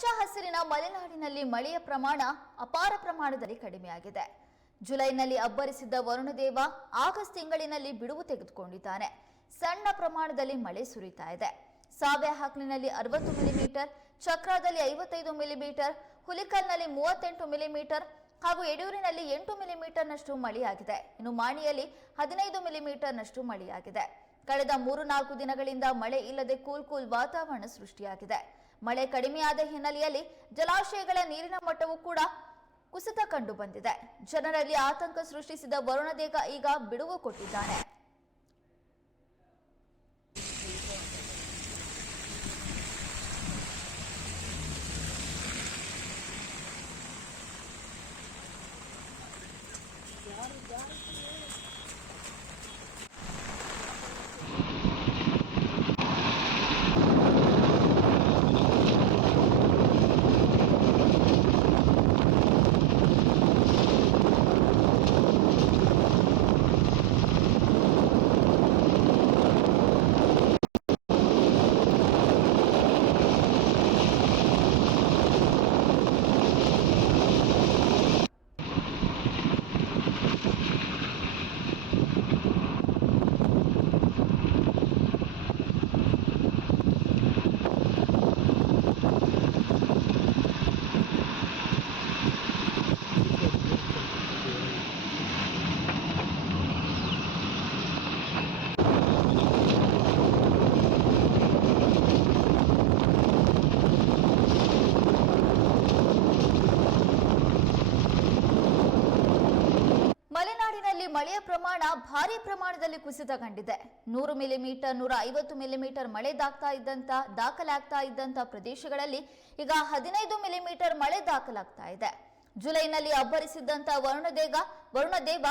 ಹಚ್ಚ ಹಸಿರಿನ ಮಲೆನಾಡಿನಲ್ಲಿ ಮಳೆಯ ಪ್ರಮಾಣ ಅಪಾರ ಪ್ರಮಾಣದಲ್ಲಿ ಕಡಿಮೆಯಾಗಿದೆ. ಜುಲೈನಲ್ಲಿ ಅಬ್ಬರಿಸಿದ್ದ ವರುಣದೇವ ಆಗಸ್ಟ್ ತಿಂಗಳಿನಲ್ಲಿ ಬಿಡುವು ತೆಗೆದುಕೊಂಡಿದ್ದಾನೆ. ಸಣ್ಣ ಪ್ರಮಾಣದಲ್ಲಿ ಮಳೆ ಸುರಿತಾ ಇದೆ. ಸಾವೆ ಹಾಕ್ಲಿನಲ್ಲಿ ಅರವತ್ತು ಮಿಲಿಮೀಟರ್, ಚಕ್ರದಲ್ಲಿ ಐವತ್ತೈದು ಮಿಲಿಮೀಟರ್, ಹುಲಿಕಲ್ನಲ್ಲಿ ಮೂವತ್ತೆಂಟು ಮಿಲಿಮೀಟರ್ ಹಾಗೂ ಯಡಿಯೂರಿನಲ್ಲಿ ಎಂಟು ಮಿಲಿಮೀಟರ್ನಷ್ಟು ಮಳೆಯಾಗಿದೆ. ಇನ್ನು ಮಾಣಿಯಲ್ಲಿ ಹದಿನೈದು ಮಿಲಿಮೀಟರ್ನಷ್ಟು ಮಳೆಯಾಗಿದೆ. ಕಳೆದ ಮೂರು ನಾಲ್ಕು ದಿನಗಳಿಂದ ಮಳೆ ಇಲ್ಲದೆ ಕೂಲ್ ಕೂಲ್ ವಾತಾವರಣ ಸೃಷ್ಟಿಯಾಗಿದೆ. ಮಳೆ ಕಡಿಮೆಯಾದ ಹಿನ್ನೆಲೆಯಲ್ಲಿ ಜಲಾಶಯಗಳ ನೀರಿನ ಮಟ್ಟವೂ ಕೂಡ ಕುಸಿತ ಕಂಡು ಬಂದಿದೆ. ಜನರಲ್ಲಿ ಆತಂಕ ಸೃಷ್ಟಿಸಿದ ವರುಣದೇಗ ಈಗ ಬಿಡುವು ಕೊಟ್ಟಿದ್ದಾನೆ ಮಲೆನಾಡಿನಲ್ಲಿ ಮಳೆಯ ಪ್ರಮಾಣ ಭಾರಿ ಪ್ರಮಾಣದಲ್ಲಿ ಕುಸಿತ ಕಂಡಿದೆ. ನೂರು ಮಿಲಿಮೀಟರ್ ನೂರ ಐವತ್ತು ಮಿಲಿಮೀಟರ್ ಮಳೆ ದಾಗ್ತಾ ಇದ್ದಂತ, ದಾಖಲಾಗ್ತಾ ಇದ್ದಂತ ಪ್ರದೇಶಗಳಲ್ಲಿ ಈಗ ಹದಿನೈದು ಮಿಲಿಮೀಟರ್ ಮಳೆ ದಾಖಲಾಗ್ತಾ ಇದೆ. ಜುಲೈನಲ್ಲಿ ಅಬ್ಬರಿಸಿದ್ದಂತ ವರುಣದೇಗ, ವರುಣದೇವ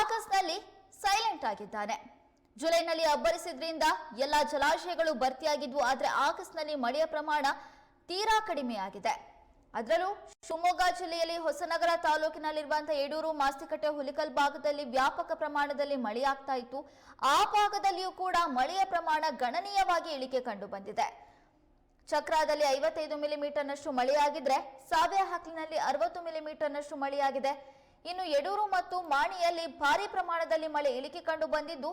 ಆಗಸ್ಟ್ನಲ್ಲಿ ಸೈಲೆಂಟ್ ಆಗಿದ್ದಾನೆ. ಜುಲೈನಲ್ಲಿ ಅಬ್ಬರಿಸಿದ್ರಿಂದ ಎಲ್ಲ ಜಲಾಶಯಗಳು ಭರ್ತಿಯಾಗಿದ್ವು, ಆದರೆ ಆಗಸ್ಟ್ನಲ್ಲಿ ಮಳೆಯ ಪ್ರಮಾಣ ತೀರಾ ಕಡಿಮೆಯಾಗಿದೆ. ಅದರಲ್ಲೂ ಶಿವಮೊಗ್ಗ ಜಿಲ್ಲೆಯಲ್ಲಿ ಹೊಸನಗರ ತಾಲೂಕಿನಲ್ಲಿರುವಂತಹ ಯಡೂರು ಮಾಸ್ತಿಕಟ್ಟೆ ಹುಲಿಕಲ್ ಭಾಗದಲ್ಲಿ ವ್ಯಾಪಕ ಪ್ರಮಾಣದಲ್ಲಿ ಮಳೆಯಾಗ್ತಾ ಇತ್ತು. ಆ ಭಾಗದಲ್ಲಿಯೂ ಕೂಡ ಮಳೆಯ ಪ್ರಮಾಣ ಗಣನೀಯವಾಗಿ ಇಳಿಕೆ ಕಂಡು ಬಂದಿದೆ ಚಕ್ರಾದಲ್ಲಿ ಐವತ್ತೈದು ಮಿಲಿಮೀಟರ್ನಷ್ಟು ಮಳೆಯಾಗಿದ್ರೆ ಸಾವೆ ಹಾಕ್ಲಿನಲ್ಲಿ ಅರವತ್ತು ಮಿಲಿಮೀಟರ್ನಷ್ಟು ಮಳೆಯಾಗಿದೆ. ಇನ್ನು ಯಡೂರು ಮತ್ತು ಮಾಣಿಯಲ್ಲಿ ಭಾರಿ ಪ್ರಮಾಣದಲ್ಲಿ ಮಳೆ ಇಳಿಕೆ ಕಂಡು ಬಂದಿದ್ದು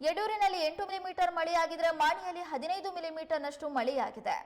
ಯಡೂರಿನಲ್ಲಿ ಎಂಟು ಮಿಲಿಮೀಟರ್ ಮಳೆಯಾಗಿದ್ರೆ ಮಾಣಿಯಲ್ಲಿ ಹದಿನೈದು ಮಿಲಿಮೀಟರ್ನಷ್ಟು ಮಳೆಯಾಗಿದೆ.